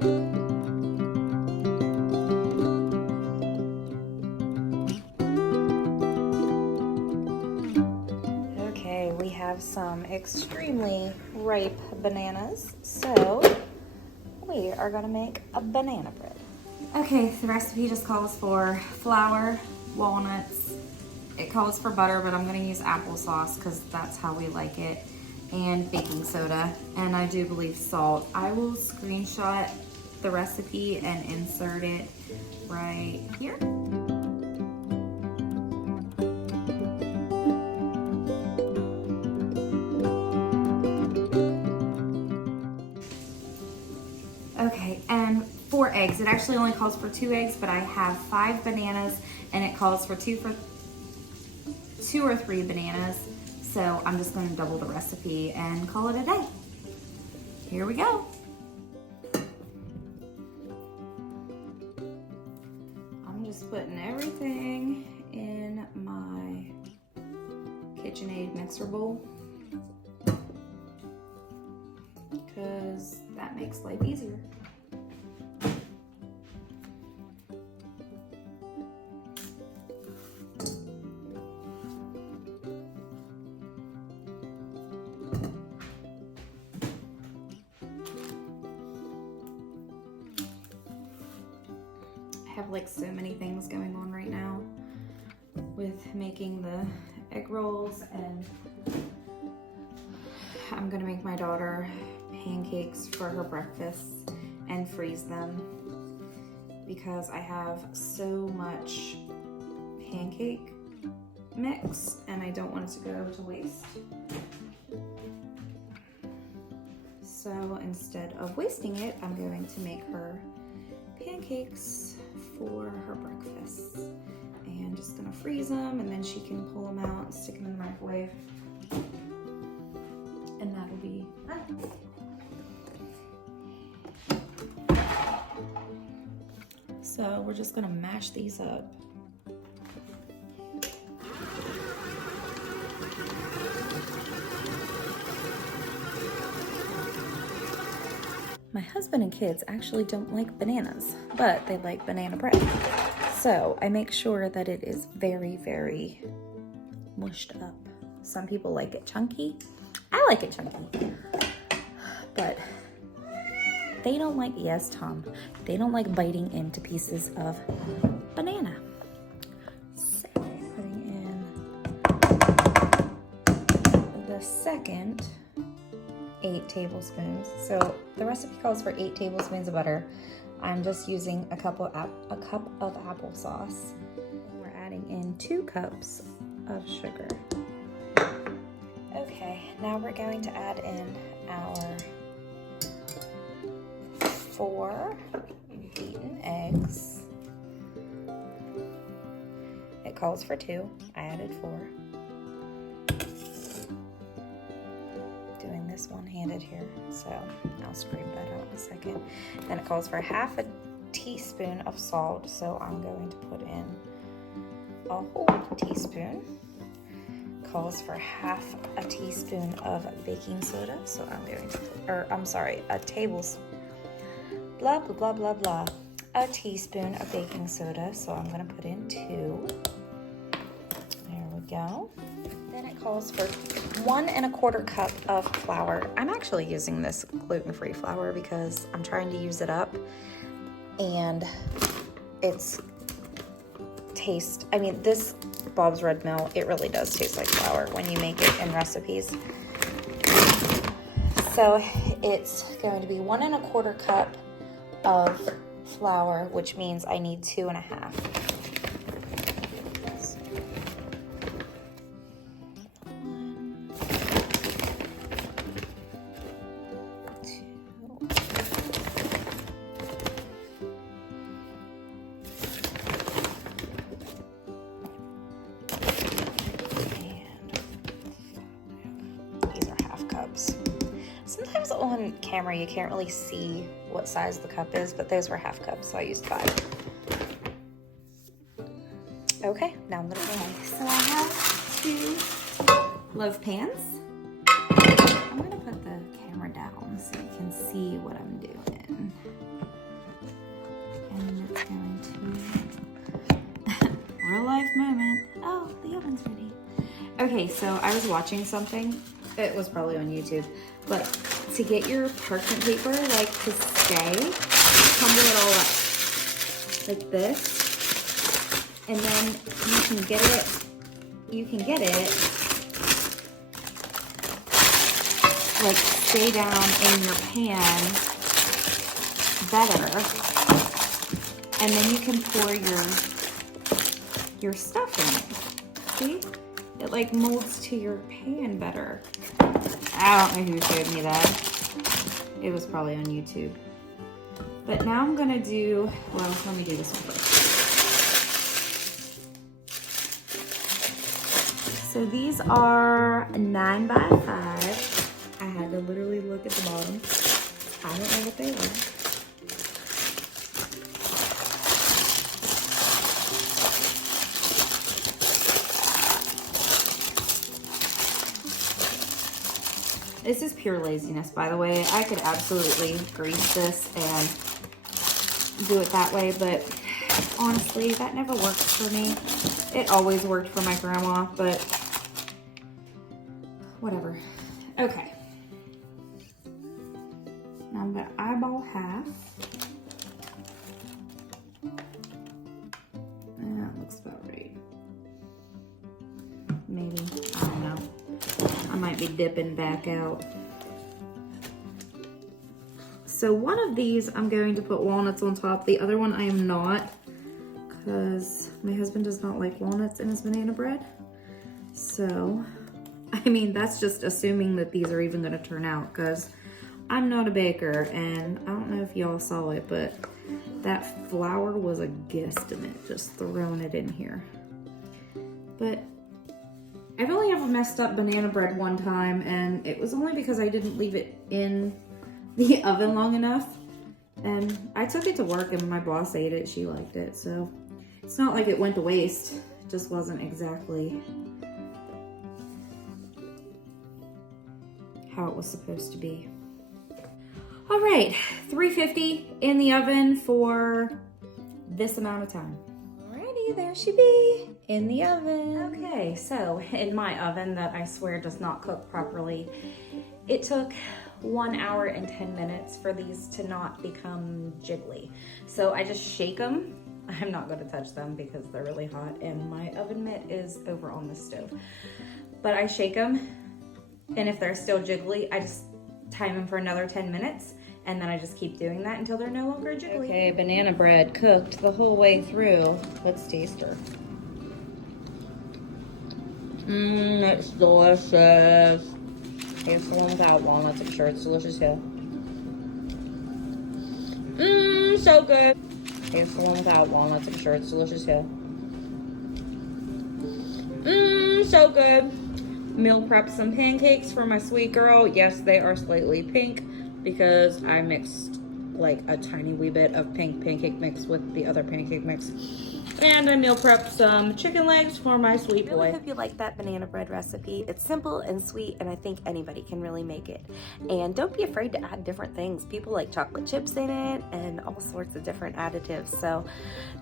Okay, we have some extremely ripe bananas, so we are gonna make a banana bread. Okay, the recipe just calls for flour, walnuts. It calls for butter, but I'm gonna use applesauce because that's how we like it, and baking soda, and I do believe salt. I will screenshot the recipe and insert it right here. Okay, and 4 eggs. It actually only calls for 2 eggs, but I have 5 bananas, and it calls for 2 or 3 bananas. So I'm just gonna double the recipe and call it a day. Here we go. I'm just putting everything in my KitchenAid mixer bowl because that makes life easier. I have like so many things going on right now with making the egg rolls, and I'm gonna make my daughter pancakes for her breakfast and freeze them because I have so much pancake mix and I don't want it to go to waste. So instead of wasting it, I'm going to make her pancakes for her breakfast, and just gonna freeze them, and then she can pull them out and stick them in the microwave, and that'll be that. So we're just gonna mash these up. My husband and kids actually don't like bananas, but they like banana bread. So I make sure that it is very, very mushed up. Some people like it chunky. I like it chunky. But they don't like, yes, Tom, they don't like biting into pieces of banana. So putting in the second 8 tablespoons. So the recipe calls for 8 tablespoons of butter. I'm just using a cup of applesauce. We're adding in 2 cups of sugar. Okay, now we're going to add in our 4 beaten eggs. It calls for 2. I added 4. Doing this one-handed here, so I'll scrape that out in a second. Then it calls for half a teaspoon of salt, so I'm going to put in a whole teaspoon. Calls for half a teaspoon of baking soda, so I'm going to, a tablespoon, blah, blah, blah, blah, blah. A teaspoon of baking soda, so I'm gonna put in 2. There we go. Then it calls for 1 1/4 cup of flour. I'm actually using this gluten-free flour because I'm trying to use it up, and this Bob's Red Mill, it really does taste like flour when you make it in recipes. So it's going to be 1 1/4 cup of flour, which means I need 2 1/2. Sometimes on camera you can't really see what size the cup is, but those were half cups, so I used 5. Okay, now I'm gonna go. So I have 2 loaf pans. I'm gonna put the camera down so you can see what I'm doing. Okay, so I was watching something. It was probably on YouTube. But to get your parchment paper, like, to stay, crumble it all up. Like this. And then you can get it, like, stay down in your pan better. And then you can pour your stuff in it. See? It like molds to your pan better. I don't know who showed me that. It was probably on YouTube. But now I'm gonna do, well, let me do this one first. So these are 9 by 5. I had to literally look at the bottom. I don't know what they were. This is pure laziness, by the way. I could absolutely grease this and do it that way, but honestly, that never worked for me. It always worked for my grandma, but whatever. Okay. Now I'm gonna eyeball half. That looks about right. Maybe, I don't know. I might be dipping back out. So one of these I'm going to put walnuts on top. The other one I am not, because my husband does not like walnuts in his banana bread. So, I mean, that's just assuming that these are even gonna turn out, because I'm not a baker, and I don't know if y'all saw it, but that flour was a guesstimate, just throwing it in here. But I've only ever messed up banana bread one time, and it was only because I didn't leave it in the oven long enough. And I took it to work and my boss ate it, she liked it. So it's not like it went to waste, it just wasn't exactly how it was supposed to be. All right, 350 in the oven for this amount of time. Alrighty, there she be in the oven. Okay, so in my oven that I swear does not cook properly, it took 1 hour and 10 minutes for these to not become jiggly. So I just shake them. I'm not gonna touch them because they're really hot and my oven mitt is over on the stove. But I shake them, and if they're still jiggly, I just time them for another 10 minutes, and then I just keep doing that until they're no longer jiggly. Okay, banana bread cooked the whole way through. Let's taste her. It's delicious. Here's the one without walnuts. I'm sure it's delicious too. So good. Here's the one without walnuts. I'm sure it's delicious too. So good. Meal prepped some pancakes for my sweet girl. Yes, they are slightly pink because I mixed like a tiny wee bit of pink pancake mix with the other pancake mix. And I meal prepped some chicken legs for my sweet boy. I really hope you like that banana bread recipe. It's simple and sweet, and I think anybody can really make it. And don't be afraid to add different things. People like chocolate chips in it and all sorts of different additives. So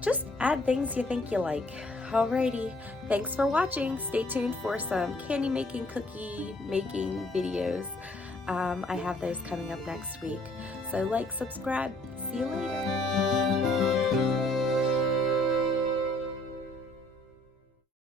just add things you think you like. Alrighty, thanks for watching. Stay tuned for some candy making, cookie making videos. I have those coming up next week. So like, subscribe. See you later.